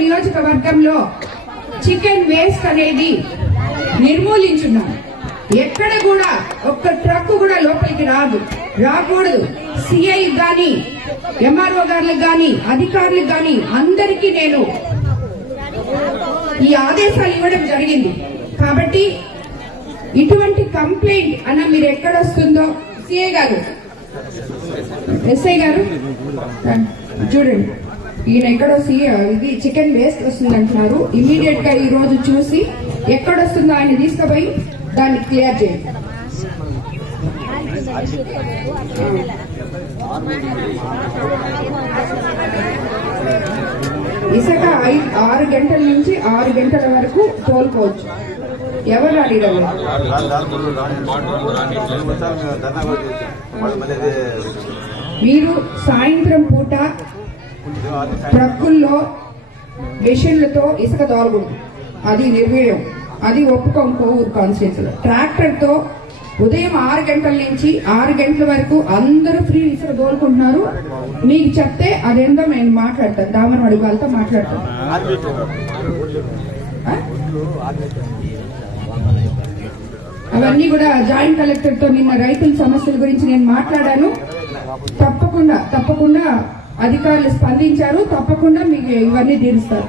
నియోజకవర్గంలో chicken waste అనేది నిర్మూలించున్నాం. ఎక్కడ కూడా ఒక్క ట్రక్ కూడా లోపలికి రాకూడదు. సిఐ గాని, ఎంఆర్ఓ గారికి గాని, అధికారులకు గాని అందరికీ నేను ఈ ఆదేశాలు ఇవ్వడం జరిగింది. కాబట్టి ఇటువంటి కంప్లైంట్ అన్న మీరు ఎక్కడ వస్తుందో సిఐ గారు, ఎస్ఐ గారు చూడండి, ఈయన ఎక్కడో ఇది చికెన్ వేస్ట్ వస్తుంది అంటున్నారు. ఇమీడియట్ గా ఈ రోజు చూసి ఎక్కడొస్తుందో ఆయన తీసుకుపోయి దాన్ని క్లియర్ చేయండి. ఇసుక 6 గంటల నుంచి 6 గంటల వరకు తోలుకోవచ్చు. ఎవరు అడిగారు? మీరు సాయంత్రం పూట ట్రక్కుల్లో మెషిన్లతో ఇసుక తోలకూడదు. అది నిర్వీర్యం. అది ఒప్పుకోం కోవూరు కాన్స్టిట్యూన్సీలో. ట్రాక్టర్ తో ఉదయం 6 గంటల నుంచి 6 గంటల వరకు అందరూ ఫ్రీ ఇసుక తోలుకుంటున్నారు. మీకు చెప్తే అదేందో నేను మాట్లాడతాను, దామరవాడి వాళ్ళతో మాట్లాడతాను. అవన్నీ కూడా జాయింట్ కలెక్టర్ తో నిన్న రైతుల సమస్యల గురించి నేను మాట్లాడాను. తప్పకుండా అధికారులు స్పందించారు. తప్పకుండా మీకు ఇవన్నీ తీరుస్తారు.